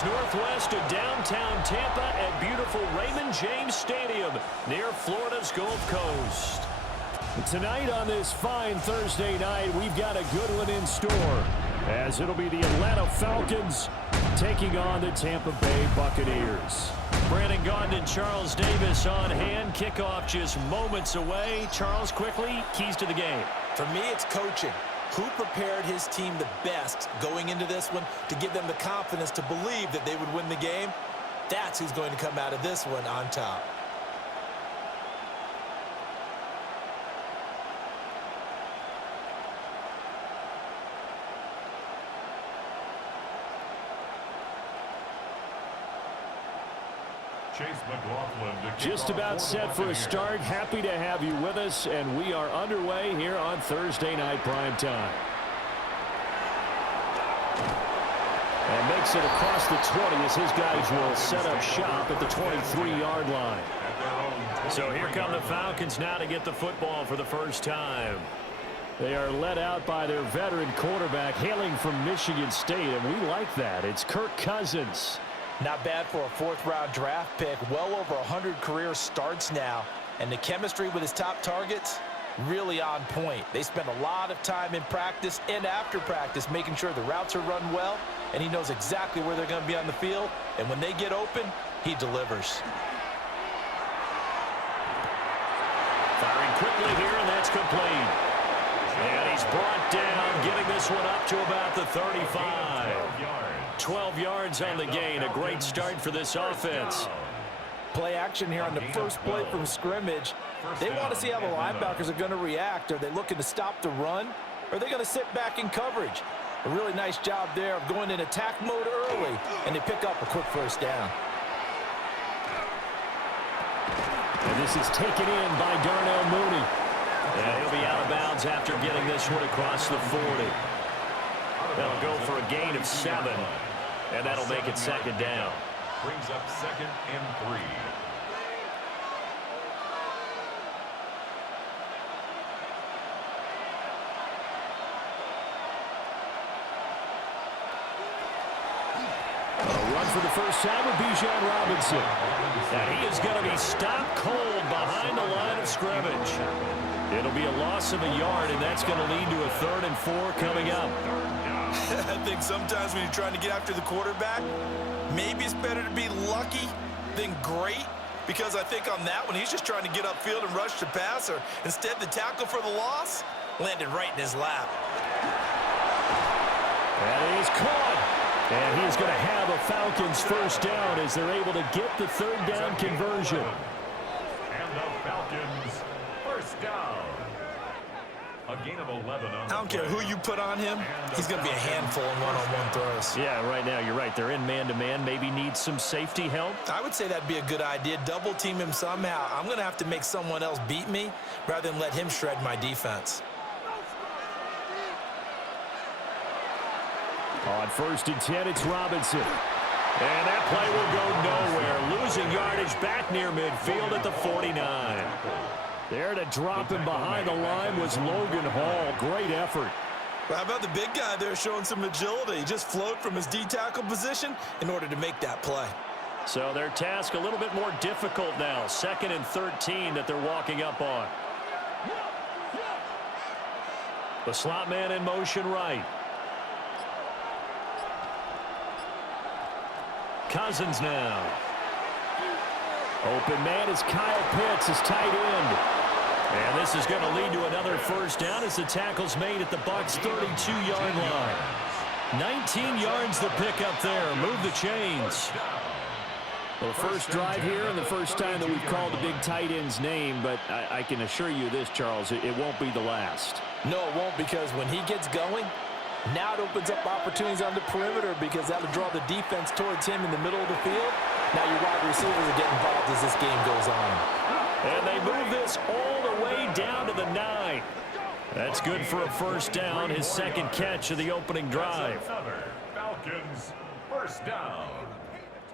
just northwest of downtown Tampa at beautiful Raymond James Stadium near Florida's Gulf Coast. Tonight on this fine Thursday night, we've got a good one in store, as it'll be the Atlanta Falcons taking on the Tampa Bay Buccaneers. Brandon Gaudin and Charles Davis on hand. Kickoff just moments away. Charles, quickly, keys to the game. For me, it's coaching. Who prepared his team the best going into this one to give them the confidence to believe that they would win the game? That's who's going to come out of this one on top. Just about set for a start. Happy to have you with us, and we are underway here on Thursday Night Primetime. And makes it across the 20 as his guys will set up shop at the 23-yard line. So here come the Falcons now to get the football for the first time. They are led out by their veteran quarterback hailing from Michigan State, and we like that. It's Kirk Cousins. Not bad for a fourth-round draft pick. Well over 100 career starts now. And the chemistry with his top targets, really on point. They spend a lot of time in practice and after practice making sure the routes are run well, and he knows exactly where they're going to be on the field. And when they get open, he delivers. Firing quickly here, and that's complete. And he's brought down, getting this one up to about the 35. 12 yards on the gain. A great start for this offense. Play action here on the first play from scrimmage. They want to see how the linebackers are going to react. Are they looking to stop the run? Or are they going to sit back in coverage? A really nice job there of going in attack mode early, and they pick up a quick first down. And this is taken in by Darnell Mooney. And he'll be out of bounds after getting this one across the 40. That'll go for a gain of 7. And that'll make it second down. Brings up 2nd and 3. A run for the first time with Bijan Robinson. And he is going to be stopped cold behind the line of scrimmage. It'll be a loss of a yard, and that's going to lead to a 3rd and 4 coming up. I think sometimes when you're trying to get after the quarterback, maybe it's better to be lucky than great, because I think on that one, he's just trying to get upfield and rush the passer. Instead, the tackle for the loss landed right in his lap. That is caught. And he's going to have a Falcons first down as they're able to get the 3rd down conversion. And the Falcons first down. A gain of 11 on I don't care who you put on him, he's going to be a handful in one-on-one throws. Yeah, right now you're right. They're in man-to-man. Maybe need some safety help. I would say that'd be a good idea. Double team him somehow. I'm going to have to make someone else beat me rather than let him shred my defense. On 1st and 10, it's Robinson. And that play will go nowhere. Losing yardage back near midfield at the 49. There to drop him behind the line was Logan Hall. Great effort. Well, how about the big guy there showing some agility? He just flowed from his D-tackle position in order to make that play. So their task a little bit more difficult now. 2nd and 13 that they're walking up on. The slot man in motion right. Cousins now. Open man is Kyle Pitts, his tight end. And this is going to lead to another first down as the tackle's made at the Bucs' 32-yard line. 19 yards the pick up there. Move the chains. Well, the first drive here and the first time that we've called the big tight end's name, but I can assure you this, Charles, it won't be the last. No, it won't, because when he gets going, now it opens up opportunities on the perimeter, because that'll draw the defense towards him in the middle of the field. Now your wide receivers are getting involved as this game goes on. And they move this all the way down to the 9. That's good for a first down, his 2nd catch of the opening drive. Falcons first down.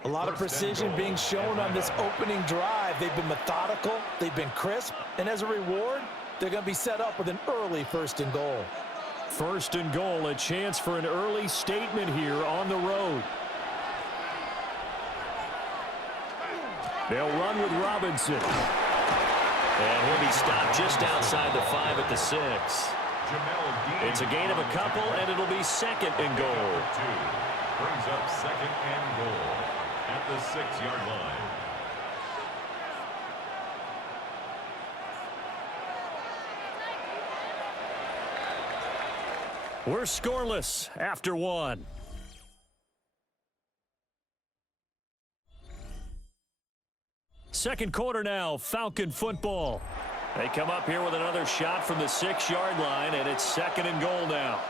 A lot of precision being shown on this opening drive. They've been methodical, they've been crisp, and as a reward, they're going to be set up with an early 1st and goal. 1st and goal, a chance for an early statement here on the road. They'll run with Robinson. And he'll be stopped just outside the 5 at the 6. It's a gain of a couple, and it'll be second and goal. Brings up second and goal at the 6-yard line. We're scoreless after 1. Second quarter now, Falcon football. They come up here with another shot from the 6-yard line, and it's second and goal now.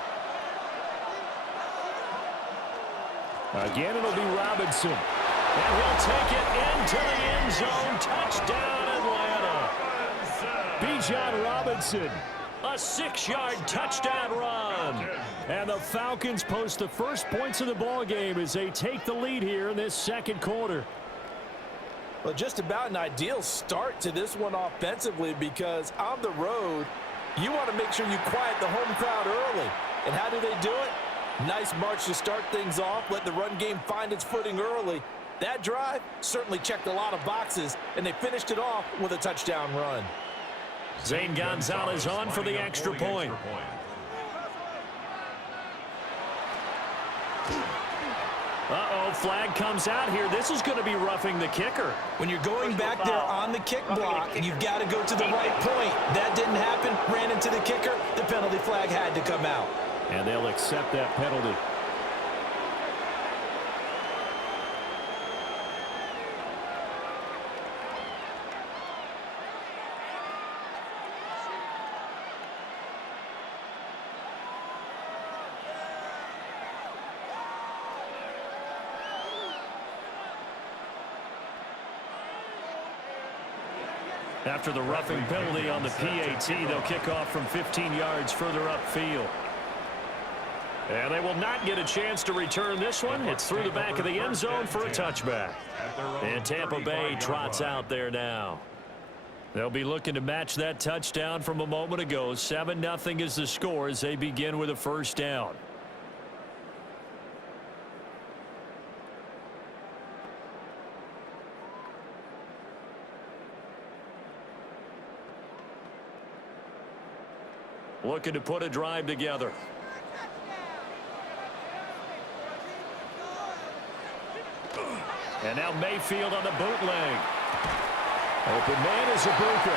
Again, it'll be Robinson. And he'll take it into the end zone. Touchdown, Atlanta. Bijan Robinson. A 6-yard touchdown run. And the Falcons post the first points of the ball game as they take the lead here in this second quarter. Well, just about an ideal start to this one offensively, because on the road, you want to make sure you quiet the home crowd early. And how do they do it? Nice march to start things off. Let the run game find its footing early. That drive certainly checked a lot of boxes, and they finished it off with a touchdown run. Zane Gonzalez on for the extra point. Uh-oh, flag comes out here. This is going to be roughing the kicker. When you're going back there on the kick block, you've got to go to the right point. That didn't happen. Ran into the kicker. The penalty flag had to come out. And they'll accept that penalty. After the roughing penalty on the PAT, they'll kick off from 15 yards further upfield. And they will not get a chance to return this one. It's through the back of the end zone for a touchback. And Tampa Bay trots out there now. They'll be looking to match that touchdown from a moment ago. 7-0 is the score as they begin with a first down. Looking to put a drive together. And now Mayfield on the bootleg. Open man is Ibuka.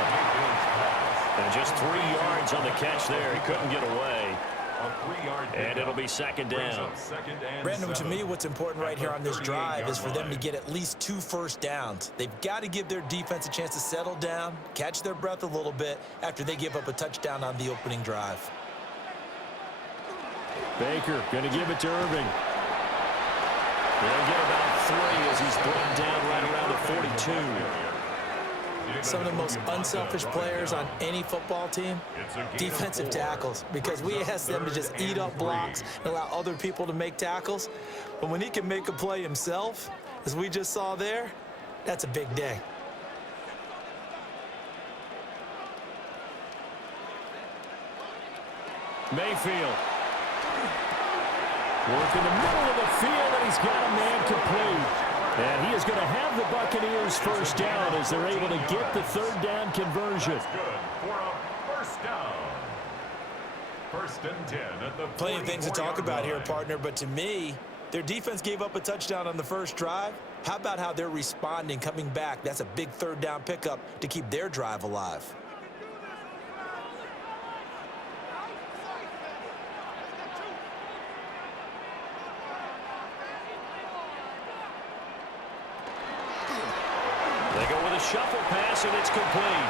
And just 3 yards on the catch there. He couldn't get away. And it'll be second down. Brandon, to me, what's important right here on this drive is for them to get at least 2 first downs. They've got to give their defense a chance to settle down, catch their breath a little bit after they give up a touchdown on the opening drive. Baker going to give it to Irving. They'll get about 3 as he's brought down right around the 42. Some of the most unselfish players on any football team, defensive tackles, because we ask them to just eat up blocks and allow other people to make tackles. But when he can make a play himself, as we just saw there, that's a big day. Mayfield. Work in the middle of the field, and he's got a man complete. And he is going to have the Buccaneers first down as they're able to get the third down conversion. That's good for a first down. First and 10 at the Plenty of things to talk about here, partner, but to me, their defense gave up a touchdown on the first drive. How about how they're responding, coming back? That's a big third down pickup to keep their drive alive. They go with a shuffle pass, and it's complete.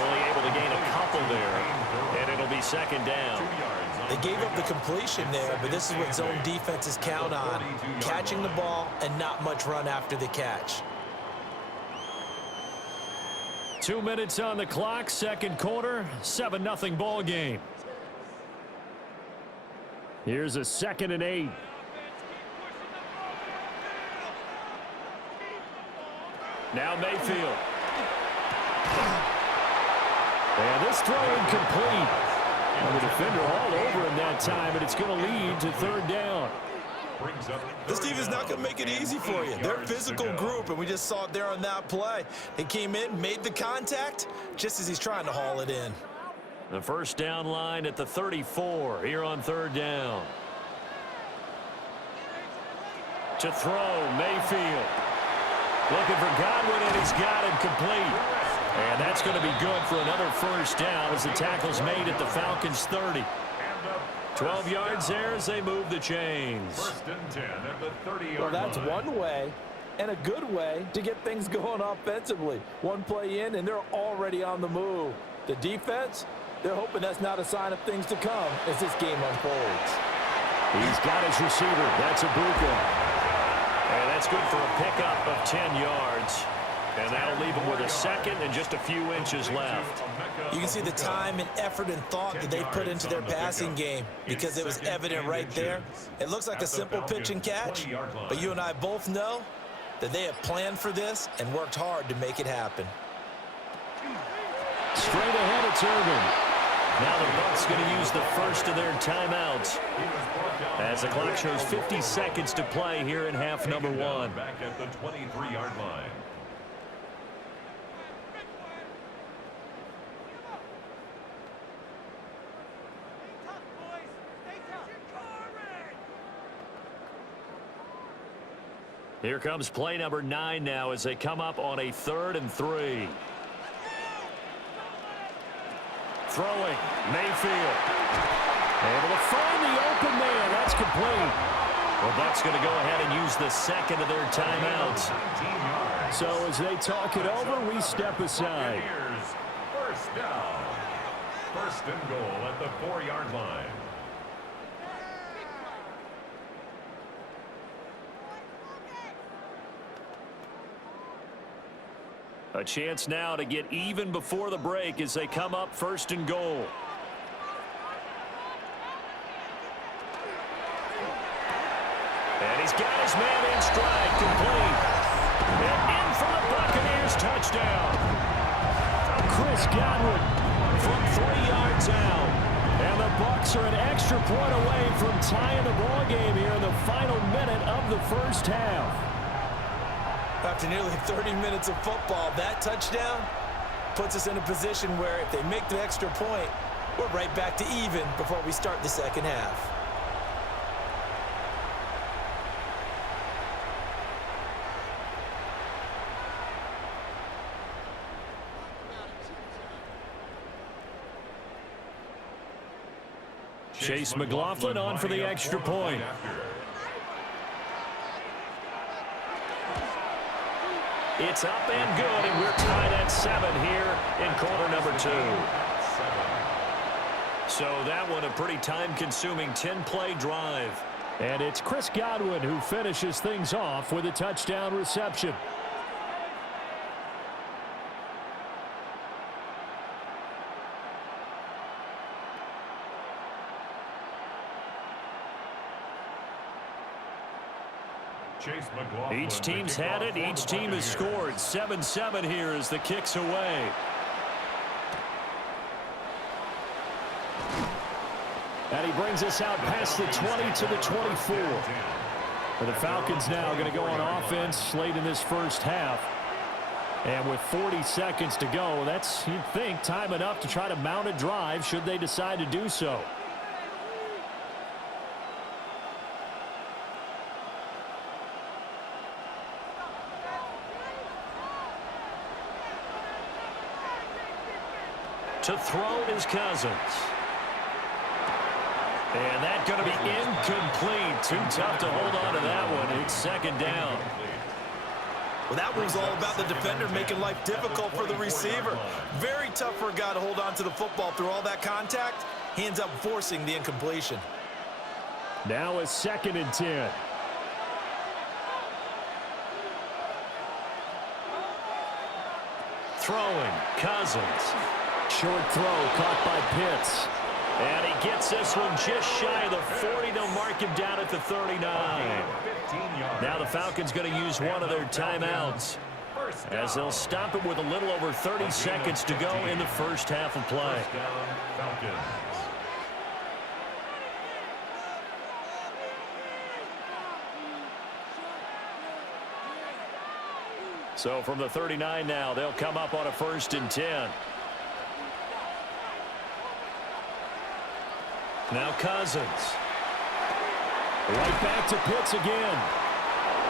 Only able to gain a couple there, and it'll be second down. They gave up the completion there, but this is what zone defenses count on, catching the ball and not much run after the catch. 2 minutes on the clock, second quarter, 7-0 ball game. Here's a 2nd and 8. Now Mayfield. And this throw incomplete. And the defender all over him that time, and it's going to lead to third down. brings up This team is not going to make it easy for you. They're a physical group, and we just saw it there on that play. They came in, made the contact, just as he's trying to haul it in. The first down line at the 34 here on third down. To throw, Mayfield. Looking for Godwin, and he's got it complete. And that's going to be good for another first down as the tackle's made at the Falcons' 30. 12 yards there as they move the chains. First and 10 at the 30-yard Well, that's line. one way and a good way to get things going offensively. One play in, and they're already on the move. The defense, they're hoping that's not a sign of things to come as this game unfolds. He's got his receiver. That's Ibuka. And that's good for a pickup of 10 yards. And that'll leave him with a second and just a few inches left. You can see the time and effort and thought that they've put into their passing game because it was evident right there. It looks like a simple pitch and catch, but you and I both know that they have planned for this and worked hard to make it happen. Straight ahead, it's Irvin. Now the Bucs going to use the first of their timeouts as the clock shows 50 seconds to play here in half number one. Back at the 23-yard line. Here comes play number 9 now as they come up on a 3rd and 3. Throwing, Mayfield. Able to find the open man. That's complete. Well, Bucs going to go ahead and use the second of their timeouts. So as they talk it over, we step aside. First down. First and goal at the 4-yard line. A chance now to get even before the break as they come up 1st and goal. And he's got his man in stride, complete. And in for the Buccaneers, touchdown. Chris Godwin from 3 yards out. And the Bucs are an extra point away from tying the ball game here in the final minute of the first half. After nearly 30 minutes of football, that touchdown puts us in a position where if they make the extra point, we're right back to even before we start the second half. Chase McLaughlin on for the extra point. It's up and good, and we're tied at 7 here in quarter number 2. So that one a pretty time-consuming 10-play drive. And it's Chris Godwin who finishes things off with a touchdown reception. Each team's had it. Each team has scored. 7-7 here as the kick's away. And he brings us out past the 20 to the 24. For the Falcons now going to go on offense late in this first half. And with 40 seconds to go, that's, you'd think, time enough to try to mount a drive should they decide to do so. To throw is Cousins. And that's going to be incomplete. Too tough to hold on to that one. It's second down. Well, that one was all about the defender making life difficult for the receiver. Very tough for a guy to hold on to the football through all that contact. He ends up forcing the incompletion. Now a 2nd and 10. Throwing, Cousins. Short throw caught by Pitts. And he gets this one just shy of the 40. They'll mark him down at the 39. Now the Falcons going to use one of their timeouts as they'll stop it with a little over 30 seconds to go in the first half of play. So from the 39 now, they'll come up on a 1st and 10. Now Cousins. Right back to Pitts again.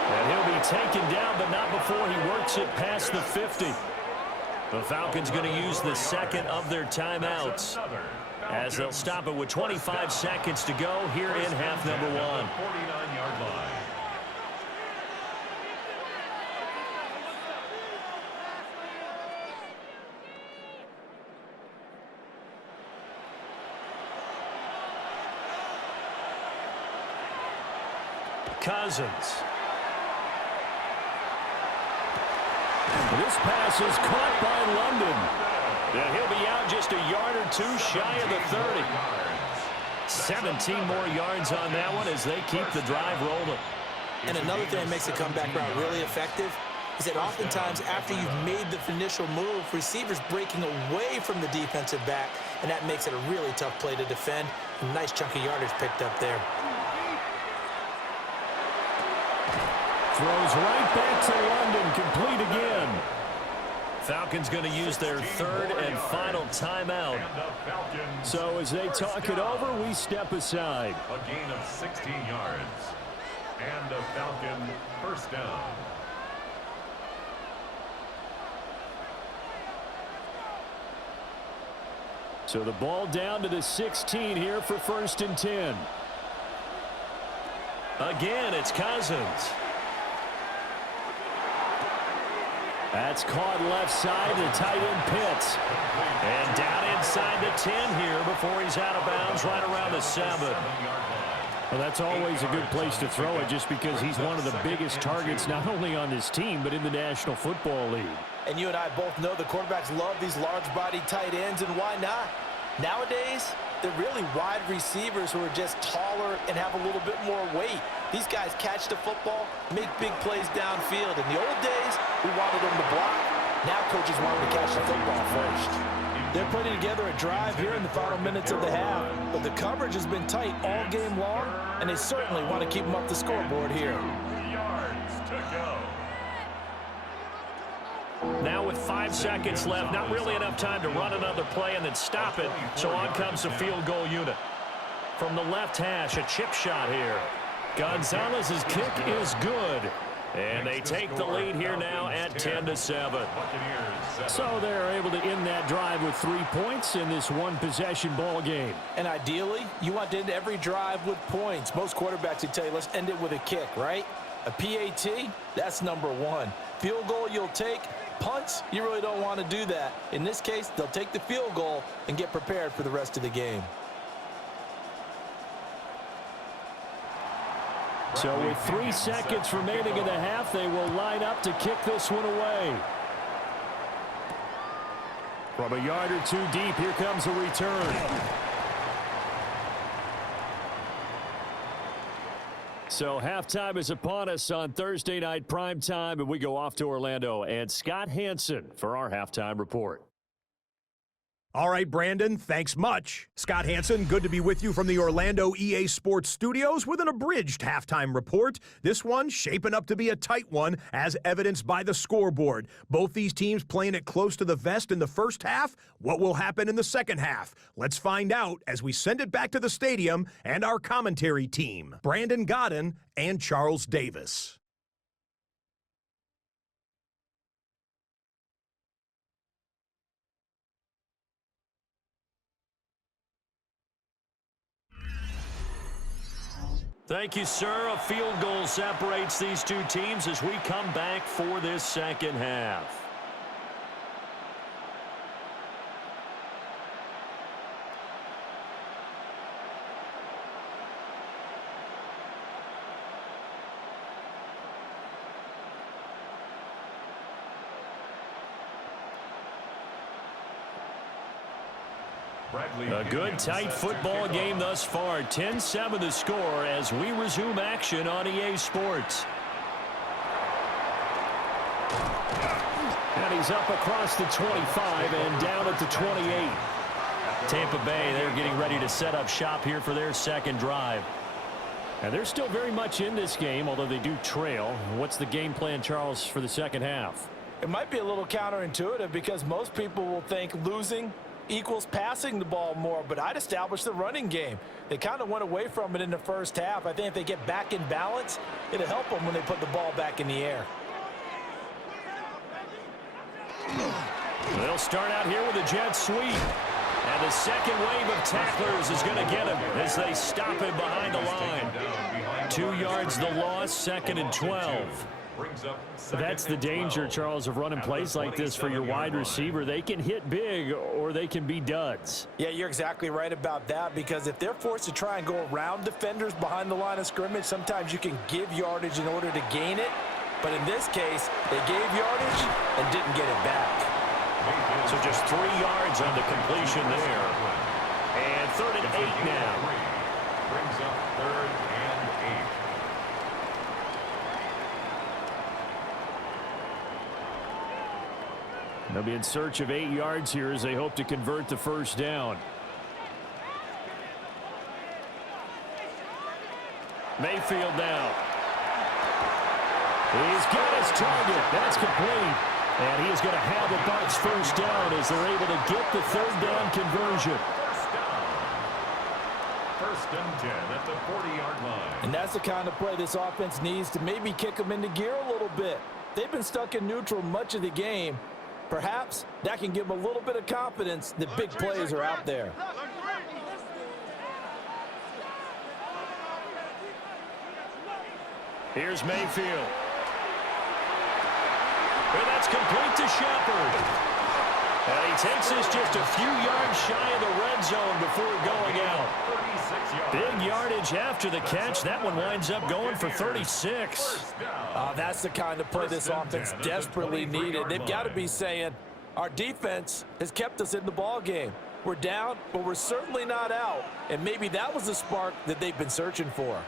And he'll be taken down, but not before he works it past the 50. The Falcons going to use the second of their timeouts as they'll stop it with 25 seconds to go here in half number 1. 49-yard line. Cousins. This pass is caught by London. And he'll be out just a yard or two shy of the 30. 17 more yards on that one as they keep the drive rolling. And another thing that makes the comeback route really effective is that oftentimes after you've made the initial move, receivers breaking away from the defensive back, and that makes it a really tough play to defend. A nice chunk of yardage picked up there. Throws right back to London, complete again. Falcons going to use their 3rd and final timeout. So as they talk it over, we step aside. A gain of 16 yards. And a Falcon 1st down. So the ball down to the 16 here for 1st and 10. Again, it's Cousins. That's caught left side to tight end Pitts. And down inside the 10 here before he's out of bounds right around the 7. Well, that's always a good place to throw it just because he's one of the biggest targets not only on this team but in the National Football League. And you and I both know the quarterbacks love these large-body tight ends, and why not? Nowadays, they're really wide receivers who are just taller and have a little bit more weight. These guys catch the football, make big plays downfield. In the old days, we wanted them to block. Now coaches want them to catch the football first. They're putting together a drive here in the final minutes of the half, but the coverage has been tight all game long, and they certainly want to keep them up the scoreboard here. Yards to go. Now with 5 seconds left, not really enough time to run another play and then stop it. So on comes the field goal unit. From the left hash, a chip shot here. Gonzalez's kick is good. And they take the lead here now at 10-7. So they're able to end that drive with 3 points in this one-possession ball game. And ideally, you want to end every drive with points. Most quarterbacks would tell you, let's end it with a kick, right? A PAT, that's number 1. Field goal you'll take. Punts, you really don't want to do that. In this case, they'll take the field goal and get prepared for the rest of the game. So with 3 seconds remaining in the half, they will line up to kick this one away. From a yard or 2 deep, here comes a return. So halftime is upon us on Thursday night primetime, and we go off to Orlando. And Scott Hansen for our halftime report. All right, Brandon, thanks much. Scott Hansen, good to be with you from the Orlando EA Sports Studios with an abridged halftime report. This one shaping up to be a tight one, as evidenced by the scoreboard. Both these teams playing it close to the vest in the first half. What will happen in the second half? Let's find out as we send it back to the stadium and our commentary team, Brandon Godden and Charles Davis. Thank you, sir. A field goal separates these two teams as we come back for this second half. A good, tight football game thus far. 10-7 the score as we resume action on EA Sports. And he's up across the 25 and down at the 28. Tampa Bay, they're getting ready to set up shop here for their second drive. And they're still very much in this game, although they do trail. What's the game plan, Charles, for the second half? It might be a little counterintuitive because most people will think losing equals passing the ball more, but I'd establish the running game. They kind of went away from it in the first half. I think if they get back in balance, it'll help them when they put the ball back in the air. They'll start out here with a jet sweep. And the second wave of tacklers is going to get him as they stop him behind the line. 2 yards the loss, 2nd and 12. That's the danger, Charles, of running plays like this for your wide receiver. They can hit big or they can be duds. Yeah, you're exactly right about that, because if they're forced to try and go around defenders behind the line of scrimmage, sometimes you can give yardage in order to gain it. But in this case, they gave yardage and didn't get it back. So just 3 yards on the completion there. And 3rd and 8 now. Brings up 3rd and 8. They'll be in search of 8 yards here as they hope to convert the first down. Mayfield now. He's got his target. That's complete. And he is going to have the Bucs first down as they're able to get the 3rd down conversion. First and 10 at the 40-yard line. And that's the kind of play this offense needs to maybe kick them into gear a little bit. They've been stuck in neutral much of the game. Perhaps that can give them a little bit of confidence that big plays are out there. Here's Mayfield. And that's complete to Shepard. And he takes this just a few yards shy of the red zone before going out. Big yardage after the catch. That one winds up going for 36. That's the kind of play this offense desperately needed. They've got to be saying, our defense has kept us in the ball game. We're down, but we're certainly not out. And maybe that was the spark that they've been searching for.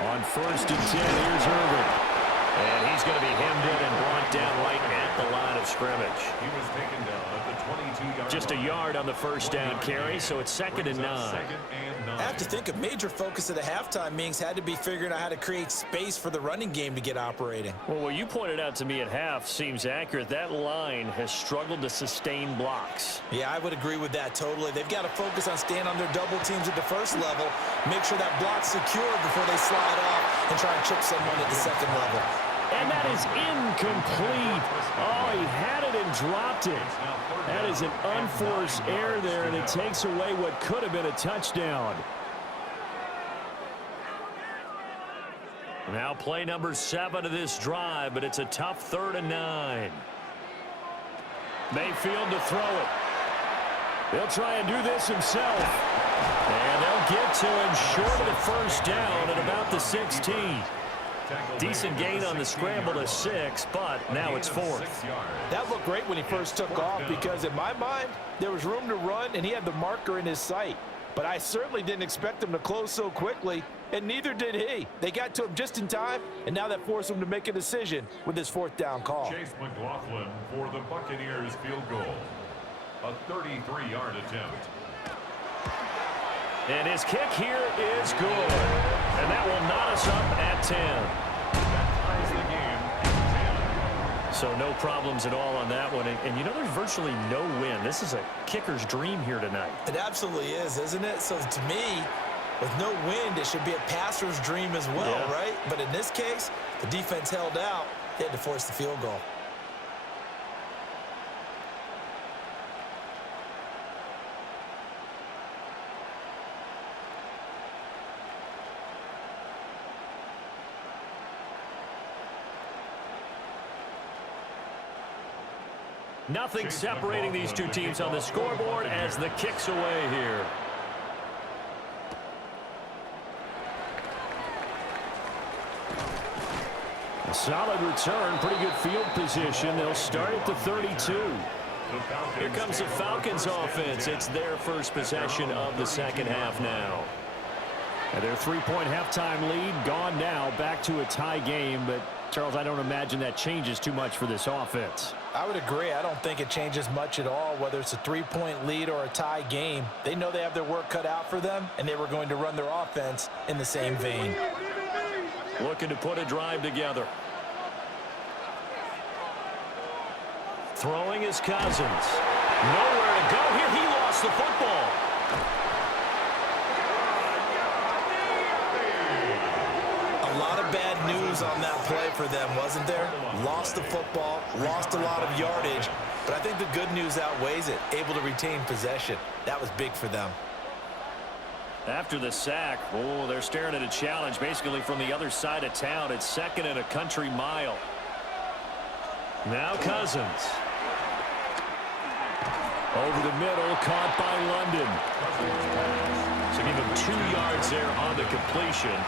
On 1st and 10, here's Irvin. And he's going to be hemmed in and brought down right at the line of scrimmage. He was taken down at the 22-yard line. Just a yard on the first down carry, so it's 2nd and 9. I have to think a major focus of the halftime meetings had to be figuring out how to create space for the running game to get operating. Well, what you pointed out to me at half seems accurate. That line has struggled to sustain blocks. Yeah, I would agree with that totally. They've got to focus on staying on their double teams at the first level, make sure that block's secure before they slide off and try and chip someone at the second level. And that is incomplete. Oh, he had it and dropped it. That is an unforced error there, and it takes away what could have been a touchdown. Now play number 7 of this drive, but it's a tough 3rd and 9. Mayfield to throw it. He'll try and do this himself. And they'll get to him short of the first down at about the 16. Decent gain on the scramble to 6, but now it's 4th. That looked great when he first took off because, in my mind, there was room to run and he had the marker in his sight. But I certainly didn't expect him to close so quickly, and neither did he. They got to him just in time, and now that forced him to make a decision with his 4th down call. Chase McLaughlin for the Buccaneers field goal. A 33-yard attempt. And his kick here is good. And that will knot us up at 10. That ties the game at 10. So no problems at all on that one. And you know, there's virtually no win. This is a kicker's dream here tonight. It absolutely is, isn't it? So to me, with no wind, it should be a passer's dream as well, right? But in this case, the defense held out. They had to force the field goal. Nothing separating these two teams on the scoreboard as the kick's away here. A solid return, pretty good field position. They'll start at the 32. Here comes the Falcons offense. It's their first possession of the second half now. And their 3-point halftime lead gone now, back to a tie game. But, Charles, I don't imagine that changes too much for this offense. I would agree. I don't think it changes much at all, whether it's a 3-point lead or a tie game. They know they have their work cut out for them, and they were going to run their offense in the same vein. Looking to put a drive together. Throwing is Cousins. Nowhere to go here. He lost the football. A lot of bad news on that play for them, wasn't there? Lost the football, lost a lot of yardage, but I think the good news outweighs it. Able to retain possession. That was big for them. After the sack, oh, they're staring at a challenge basically from the other side of town. It's 2nd and a country mile. Now Cousins. Over the middle, caught by London. So give him 2 yards there on the completion.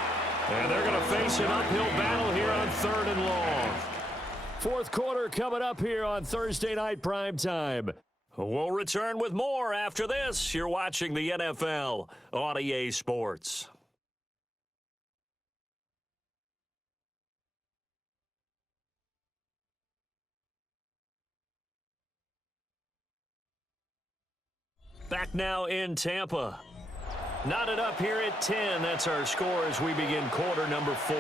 And they're going to face an uphill battle here on 3rd and long. 4th quarter coming up here on Thursday Night Primetime. We'll return with more after this. You're watching the NFL on EA Sports. Back now in Tampa. Knotted up here at 10. That's our score as we begin quarter number 4.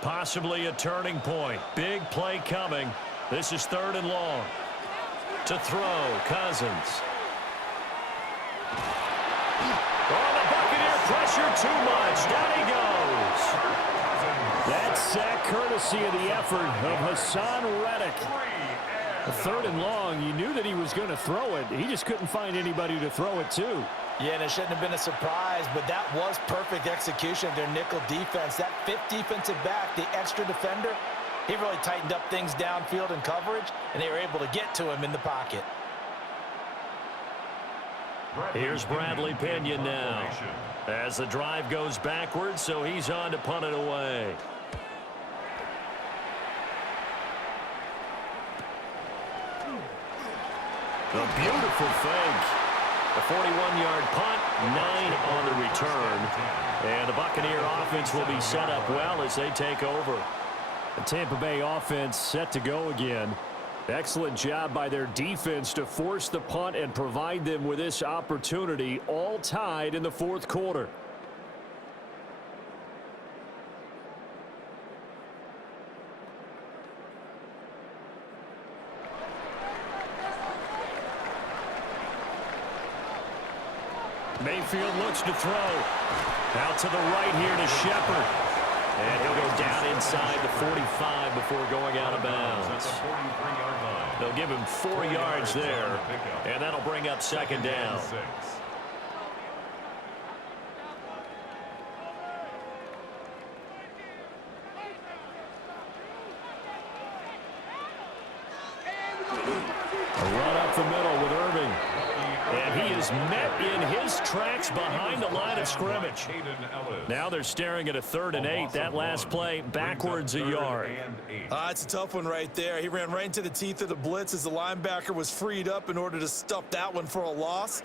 Possibly a turning point. Big play coming. This is 3rd and long. To throw, Cousins. Oh, the Buccaneer pressure too much. Down he goes. That sack courtesy of the effort of Hassan Reddick. 3rd and long, you knew that he was going to throw it. He just couldn't find anybody to throw it to. Yeah, and it shouldn't have been a surprise, but that was perfect execution of their nickel defense. That 5th defensive back, the extra defender, he really tightened up things downfield in coverage, and they were able to get to him in the pocket. Here's Bradley Pinion now as the drive goes backwards, so he's on to punt it away. A beautiful fake. A 41-yard punt, 9 on the return. And the Buccaneer offense will be set up well as they take over. The Tampa Bay offense set to go again. Excellent job by their defense to force the punt and provide them with this opportunity, all tied in the 4th quarter. Mayfield looks to throw. Out to the right here to Shepard. And he'll go down inside the 45 before going out of bounds. They'll give him 4 yards there, and that'll bring up 2nd down. A run up the middle with Irving. And he is met in his tracks behind the line of scrimmage. Now they're staring at a 3rd and 8. That last play backwards a yard. It's a tough one right there. He ran right into the teeth of the blitz as the linebacker was freed up in order to stuff that one for a loss.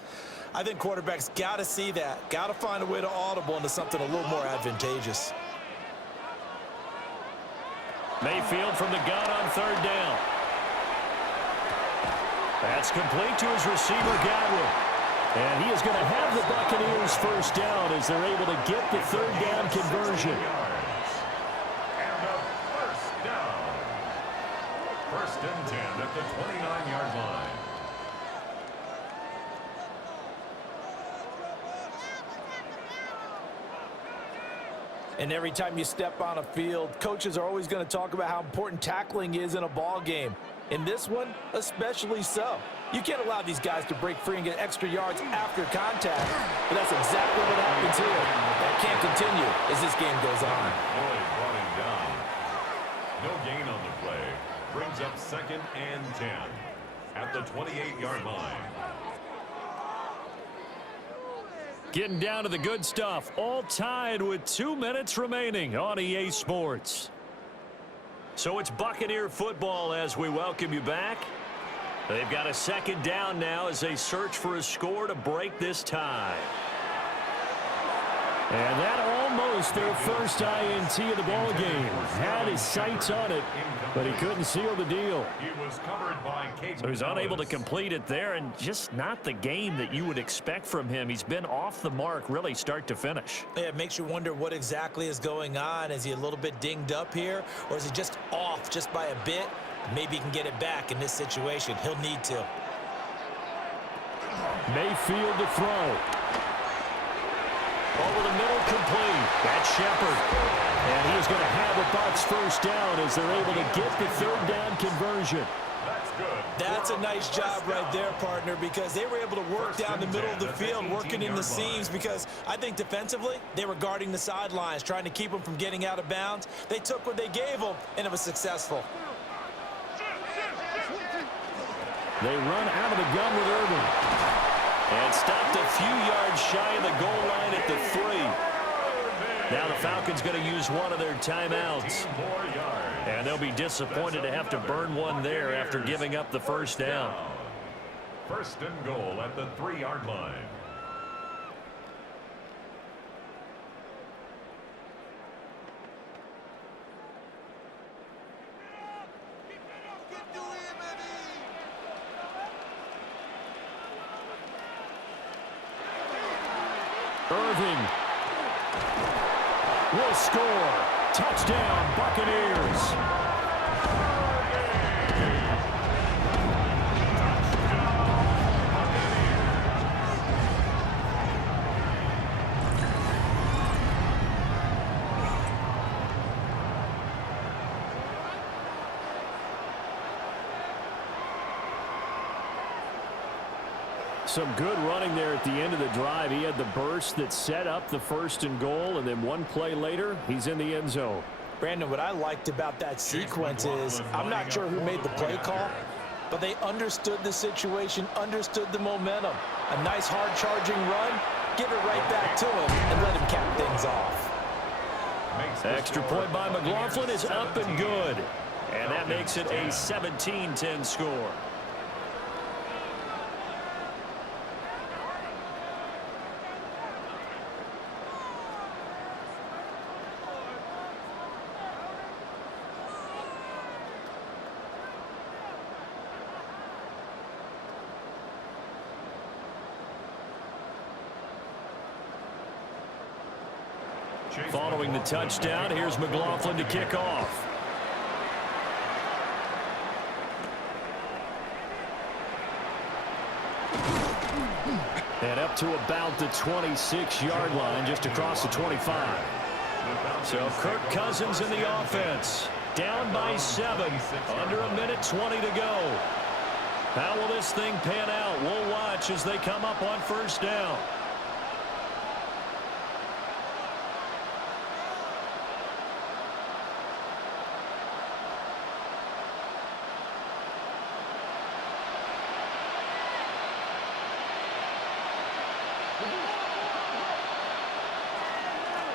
I think quarterbacks got to see that. Got to find a way to audible into something a little more advantageous. Mayfield from the gun on 3rd down. That's complete to his receiver, Godwin. And he is going to have the Buccaneers 1st down as they're able to get the 3rd down conversion. And a 1st down. 1st and 10 at the 29-yard line. And every time you step on a field, coaches are always going to talk about how important tackling is in a ball game. In this one, especially so. You can't allow these guys to break free and get extra yards after contact, but that's exactly what happens here. That can't continue as this game goes on. Floyd brought him down. No gain on the play. Brings up 2nd and 10 at the 28-yard line. Getting down to the good stuff. All tied with 2 minutes remaining on EA Sports. So it's Buccaneer football as we welcome you back. They've got a 2nd down now as they search for a score to break this tie. And that almost their first INT of the ball game. Had his sights on it, but he couldn't seal the deal. So he's unable to complete it there, and just not the game that you would expect from him. He's been off the mark, really, start to finish. Yeah, it makes you wonder what exactly is going on. Is he a little bit dinged up here, or is he just off just by a bit? Maybe he can get it back in this situation. He'll need to. Mayfield to throw. Over the middle, complete. That's Shepard. And he is going to have a Bucs first down as they're able to get the third down conversion. That's a nice job right there, partner, because they were able to work down the middle of the field, working in the seams, because I think defensively they were guarding the sidelines, trying to keep them from getting out of bounds. They took what they gave them, and it was successful. They run out of the gun with Irvin. And stopped a few yards shy of the goal line at the 3. Now the Falcons going to use one of their timeouts. And they'll be disappointed to have to burn one there after giving up the first down. First and goal at the 3-yard line. Irving will score. Touchdown, Buccaneers. Some good running there at the end of the drive. He had the burst that set up the first and goal, and then one play later, he's in the end zone. Brandon, what I liked about that sequence is I'm not sure who made the play call, but they understood the situation, understood the momentum. A nice hard-charging run, give it right back to him, and let him cap things off. Extra point by McLaughlin is up and good. And that makes it a 17-10 score. Following the touchdown, here's McLaughlin to kick off. And up to about the 26-yard line, just across the 25. So Kirk Cousins in the offense. Down by 7. Under a minute 20 to go. How will this thing pan out? We'll watch as they come up on first down.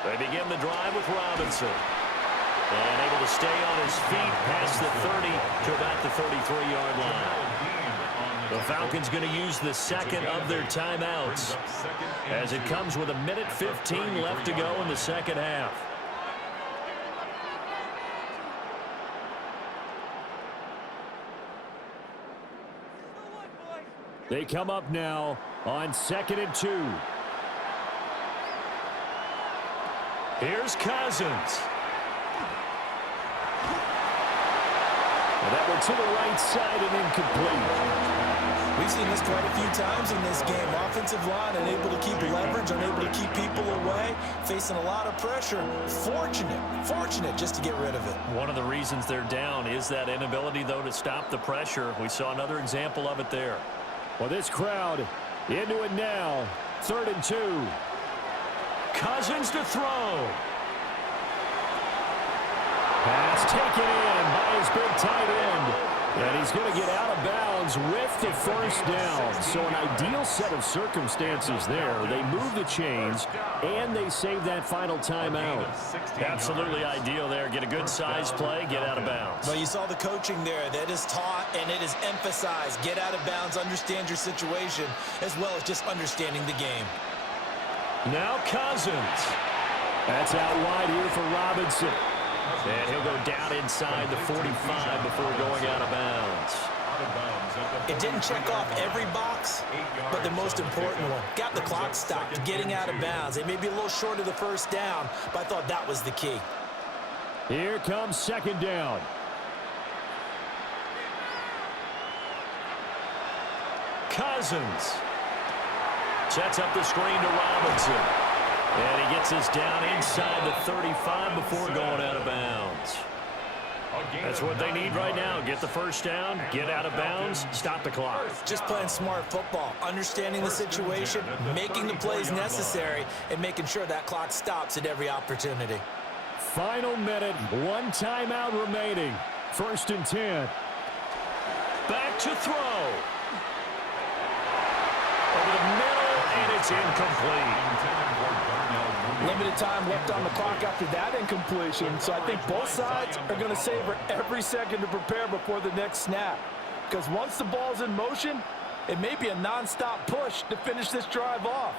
They begin the drive with Robinson. And able to stay on his feet past the 30 to about the 33-yard line. The Falcons going to use the second of their timeouts as it comes with 1:15 left to go in the second half. They come up now on 2nd and 2. Here's Cousins. And that one to the right side and incomplete. We've seen this quite a few times in this game. Offensive line unable to keep leverage, unable to keep people away, facing a lot of pressure. Fortunate just to get rid of it. One of the reasons they're down is that inability, though, to stop the pressure. We saw another example of it there. Well, this crowd into it now. 3rd and 2. Cousins to throw. Pass taken in by his big tight end. And he's going to get out of bounds with the first down. So an ideal set of circumstances there. They move the chains, and they save that final timeout. Absolutely ideal there. Get a good size play, get out of bounds. Well, you saw the coaching there. That is taught and it is emphasized. Get out of bounds, understand your situation, as well as just understanding the game. Now Cousins. That's out wide here for Robinson. And he'll go down inside the 45 before going out of bounds. It didn't check off every box, but the most important one. Got the clock stopped, getting out of bounds. They may be a little short of the first down, but I thought that was the key. Here comes second down. Cousins sets up the screen to Robinson. And he gets us down inside the 35 before going out of bounds. That's what they need right now. Get the first down, get out of bounds, stop the clock. Just playing smart football, understanding the situation, making the plays necessary, and making sure that clock stops at every opportunity. Final minute, one timeout remaining. 1st and 10. Back to throw. Over the middle, and it's incomplete. Limited time left on the clock after that incompletion, so I think both sides are going to savor every second to prepare before the next snap. Because once the ball's in motion, it may be a non-stop push to finish this drive off.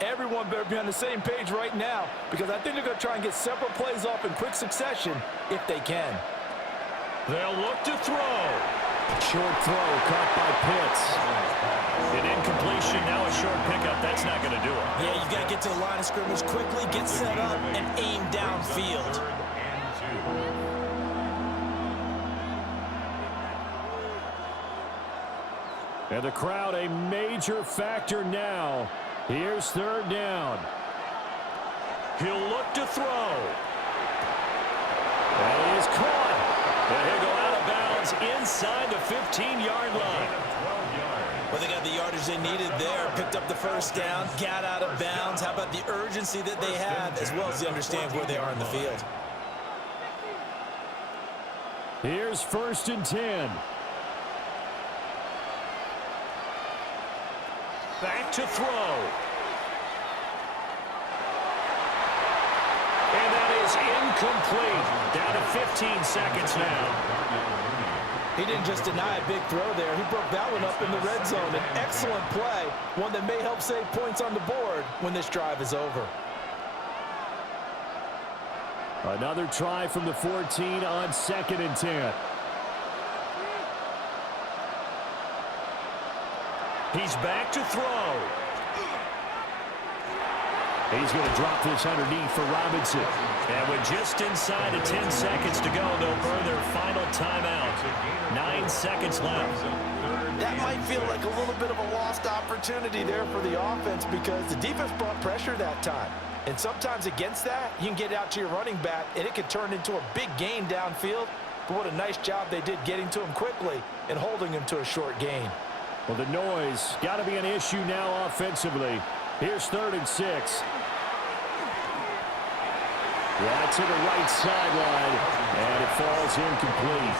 Everyone better be on the same page right now, because I think they're going to try and get several plays off in quick succession if they can. They'll look to throw. Short throw caught by Pitts. An incompletion, now a short pickup. That's not going to do it. Yeah, you've got to get to the line of scrimmage quickly, get set up, and aim downfield. And the crowd a major factor now. Here's 3rd down. He'll look to throw. And he is caught. And he'll go out of bounds inside the 15-yard line. Well, they got the yardage they needed there, picked up the first down, got out of bounds. How about the urgency that they have, as well as the understand where they are in the field? Here's 1st and 10. Back to throw. And that is incomplete. Down to 15 seconds now. He didn't just deny a big throw there. He broke that one up in the red zone. An excellent play, one that may help save points on the board when this drive is over. Another try from the 14 on 2nd and 10. He's back to throw. He's going to drop this underneath for Robinson. And with just inside of 10 seconds to go, they'll burn their final timeout. 9 seconds left. That might feel like a little bit of a lost opportunity there for the offense because the defense brought pressure that time. And sometimes against that, you can get out to your running back, and it could turn into a big gain downfield. But what a nice job they did getting to him quickly and holding him to a short gain. Well, the noise got to be an issue now offensively. Here's 3rd and 6. Yeah, to the right sideline, and it falls incomplete.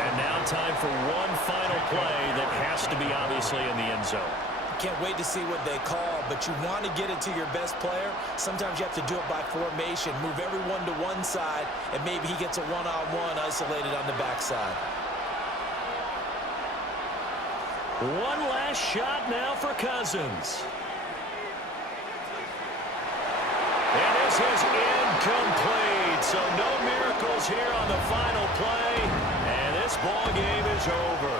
And now time for one final play that has to be obviously in the end zone. Can't wait to see what they call, but you want to get it to your best player. Sometimes you have to do it by formation. Move everyone to one side, and maybe he gets a one-on-one isolated on the backside. One last shot now for Cousins. And this is incomplete. So no miracles here on the final play. And this ball game is over.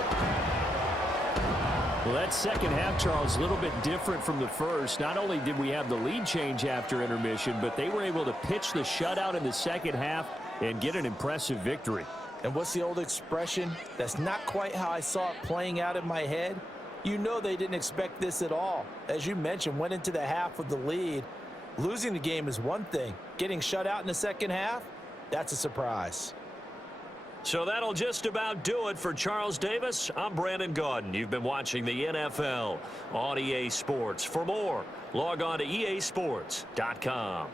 Well, that second half, Charles, a little bit different from the first. Not only did we have the lead change after intermission, but they were able to pitch the shutout in the second half and get an impressive victory. And what's the old expression? That's not quite how I saw it playing out in my head. You know they didn't expect this at all. As you mentioned, went into the half with the lead. Losing the game is one thing. Getting shut out in the second half, that's a surprise. So that'll just about do it for Charles Davis. I'm Brandon Gaudin. You've been watching the NFL on EA Sports. For more, log on to easports.com.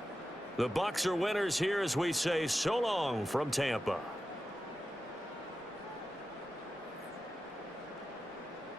The Bucs are winners here as we say so long from Tampa.